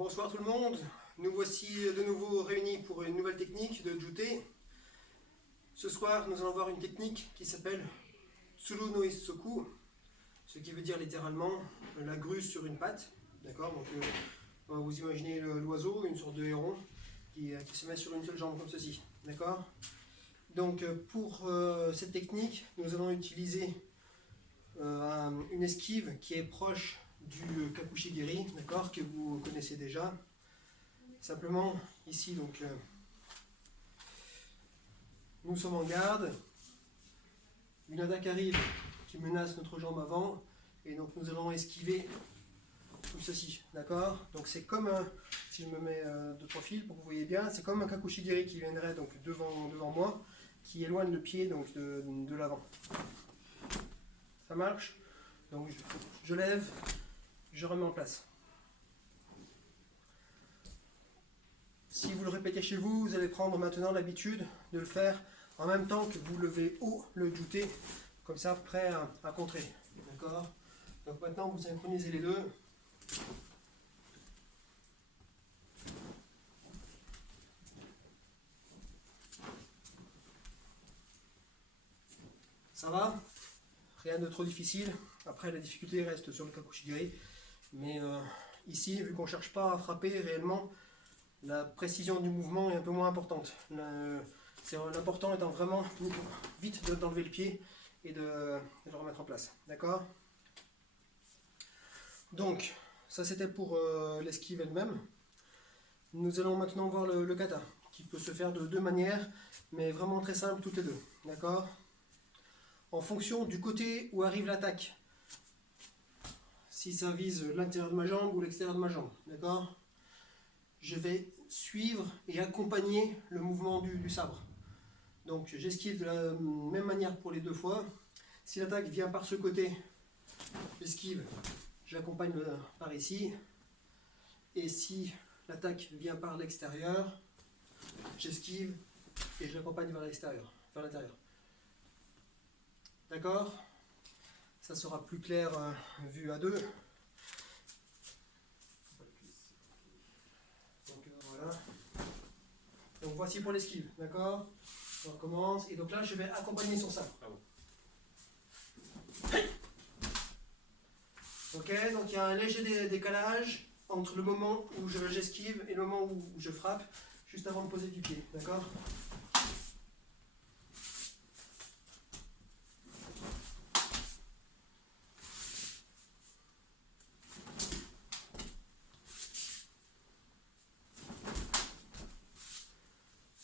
Bonsoir tout le monde, nous voici de nouveau réunis pour une nouvelle technique de Juté. Ce soir nous allons voir une technique qui s'appelle Tsuru no Isoku, ce qui veut dire littéralement la grue sur une patte. D'accord, donc vous imaginez l'oiseau, une sorte de héron qui se met sur une seule jambe comme ceci. D'accord. Donc pour cette technique nous allons utiliser une esquive qui est proche du Kakushigiri, d'accord, que vous connaissez déjà. Simplement ici donc nous sommes en garde, une attaque arrive qui menace notre jambe avant et donc nous allons esquiver comme ceci, d'accord. Donc c'est comme si je me mets de profil pour que vous voyez bien, c'est comme un Kakushigiri qui viendrait donc devant moi, qui éloigne le pied donc de l'avant. Ça marche. Donc je lève, je remets en place. Si vous le répétez chez vous, vous allez prendre maintenant l'habitude de le faire en même temps que vous levez haut le juté, comme ça prêt à contrer. D'accord. Donc maintenant vous synchronisez les deux. Ça va? Rien de trop difficile. Après la difficulté reste sur le Kakushigiri. Mais ici, vu qu'on ne cherche pas à frapper réellement, la précision du mouvement est un peu moins importante. L'important étant vraiment vite d'enlever le pied et de le remettre en place. D'accord? Donc, ça c'était pour l'esquive elle-même. Nous allons maintenant voir le kata, qui peut se faire de deux manières, mais vraiment très simple toutes les deux. D'accord? En fonction du côté où arrive l'attaque, si ça vise l'intérieur de ma jambe ou l'extérieur de ma jambe, d'accord, je vais suivre et accompagner le mouvement du sabre. Donc j'esquive de la même manière pour les deux fois. Si l'attaque vient par ce côté, j'esquive, j'accompagne par ici. Et si l'attaque vient par l'extérieur, j'esquive et je l'accompagne vers l'extérieur, vers l'intérieur. D'accord? Ça sera plus clair vu à deux. Donc voilà. Donc voici pour l'esquive, d'accord? On recommence. Et donc là, je vais accompagner son sabre. Ok, donc il y a un léger décalage entre le moment où j'esquive et le moment où je frappe, juste avant de poser du pied, d'accord?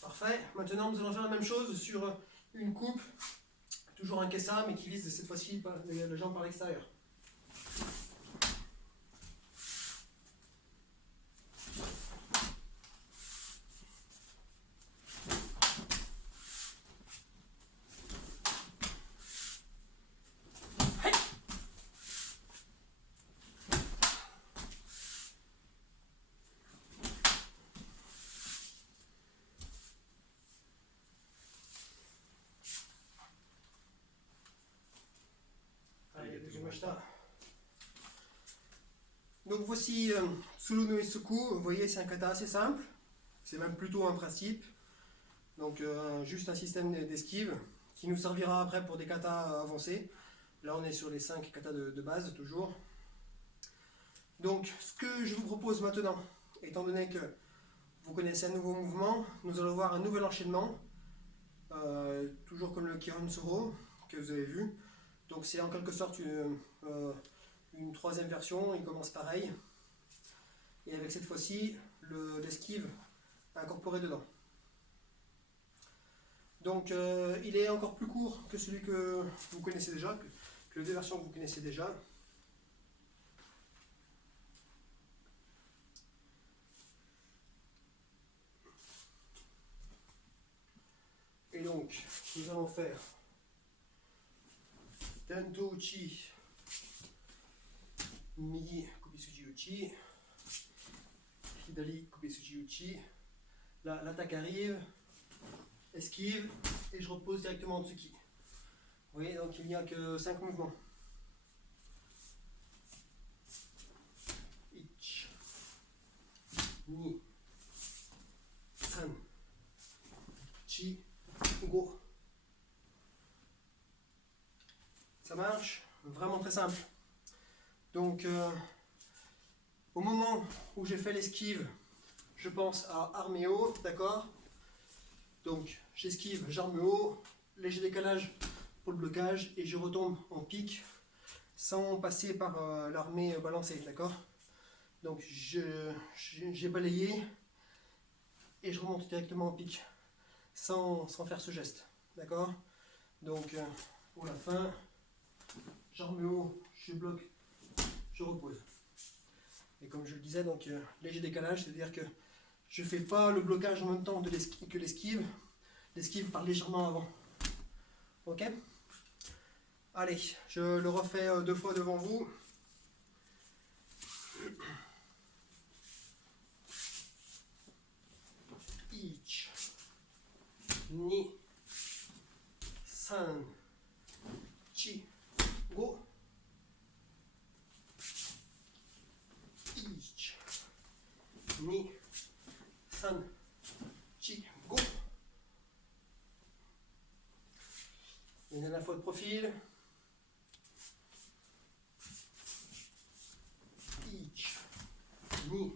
Parfait. Maintenant, nous allons faire la même chose sur une coupe, toujours un kessa, mais qui vise cette fois-ci la jambe par l'extérieur. Donc voici Tsuru no Isoku. Vous voyez, c'est un kata assez simple, c'est même plutôt un principe. Donc juste un système d'esquive qui nous servira après pour des katas avancés. Là on est sur les 5 katas de base toujours. Donc ce que je vous propose maintenant, étant donné que vous connaissez un nouveau mouvement, nous allons voir un nouvel enchaînement, toujours comme le Kiron Soro que vous avez vu. Donc c'est en quelque sorte une troisième version, il commence pareil. Et avec cette fois-ci, l'esquive incorporé dedans. Donc il est encore plus court que celui que vous connaissez déjà, que les deux versions que vous connaissez déjà. Et donc, nous allons faire Tento Uchi, Migi Kubisuji Uchi, Hidari Kubisuji Uchi. Là, l'attaque arrive, esquive, et je repose directement en Tsuki. Vous voyez, donc il n'y a que 5 mouvements. Ich, go. Ça marche, vraiment très simple. Donc, au moment où j'ai fait l'esquive, je pense à armer haut, d'accord? Donc, j'esquive, j'arme haut, léger décalage pour le blocage et je retombe en pique sans passer par l'armée balancée, d'accord? Donc, j'ai balayé et je remonte directement en pique sans faire ce geste, d'accord? Donc, pour la fin, j'arme haut, je bloque, je repose. Et comme je le disais, donc léger décalage, c'est-à-dire que je ne fais pas le blocage en même temps que l'esquive. L'esquive part légèrement avant. Ok? Allez, je le refais 2 fois devant vous. Ich, ni, san, chi, go. Ich, ni, san, chi, go. Une dernière fois de profil. Ich, ni,